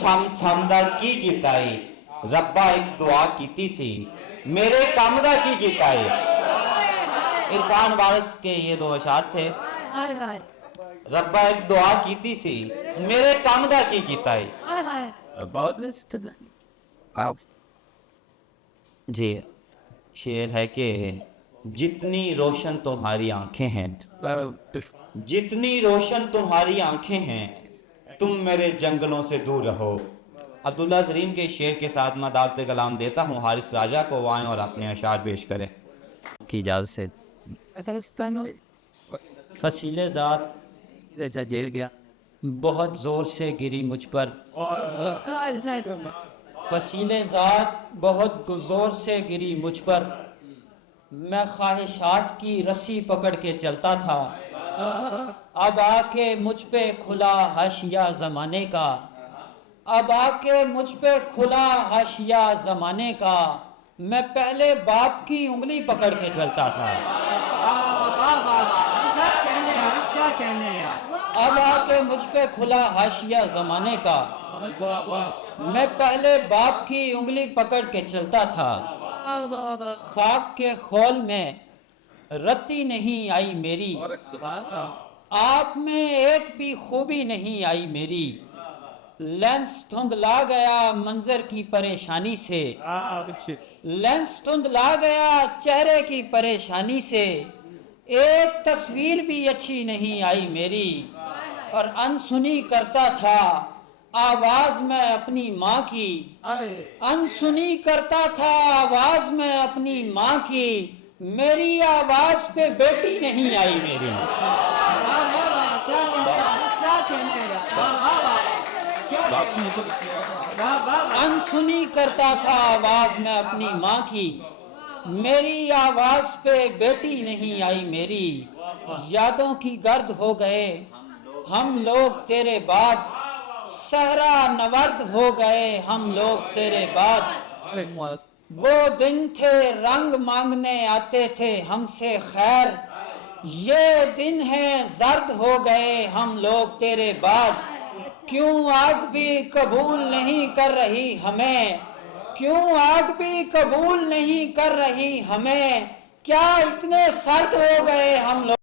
ਛਮ ਛਮ ਦਾ ਕੀ ਕੀਤਾ ਏ, ਰੱਬਾ ਇੱਕ ਦੁਆ ਕੀਤੀ ਸੀ, मेरे कम दा की कीता है। इरफान वारिस के ये दो अशार थे। रब्बा एक दुआ कीती सी, मेरे कम दा की कीता है। जी शेर है कि जितनी रोशन तुम्हारी आंखें हैं, जितनी रोशन तुम्हारी आंखें हैं, तुम मेरे जंगलों से दूर रहो। अब्दुल्ला करीम के शेर के साथ मैं दावत कलाम देता हूँ हारिस राजा को, आएँ और अपने अशार पेश करें की इजाज़त से। फसीले ज़ात गिर गया, बहुत ज़ोर से गिरी मुझ पर, फसीले ज़ात बहुत ज़ोर से गिरी मुझ पर, मैं ख्वाहिशात की रस्सी पकड़ के चलता था, अब आके मुझ पे खुला हाशिया ज़माने का, अब आके मुझ पे खुला हाशिया ज़माने का, मैं पहले बाप की उंगली पकड़ के चलता था। अब आके मुझ पे खुला हाशिया ज़माने का, मैं पहले बाप की उंगली पकड़ के चलता था। खाक के खोल में रत्ती नहीं आई मेरी, आप में एक भी खूबी नहीं आई मेरी, लेंस धुंधला गया मंजर की परेशानी से, लेंस धुंधला गया चेहरे की परेशानी से, एक तस्वीर भी अच्छी नहीं आई मेरी, और अनसुनी करता था आवाज में अपनी माँ की, अनसुनी करता था आवाज में अपनी माँ की, मेरी आवाज पे बेटी नहीं आई मेरी। अनसुनी करता था आवाज में अपनी माँ की, मेरी आवाज पे बेटी नहीं आई मेरी, यादों की गर्द हो गए हम लोग तेरे बाद, सहरा नवर्द हो गए हम लोग तेरे बाद, वो दिन थे रंग मांगने आते थे हमसे खैर, ये दिन है जर्द हो गए हम लोग तेरे बाद, क्यों आग भी कबूल नहीं कर रही हमें, क्यों आग भी कबूल नहीं कर रही हमें, क्या इतने सर्द हो गए हम लोग।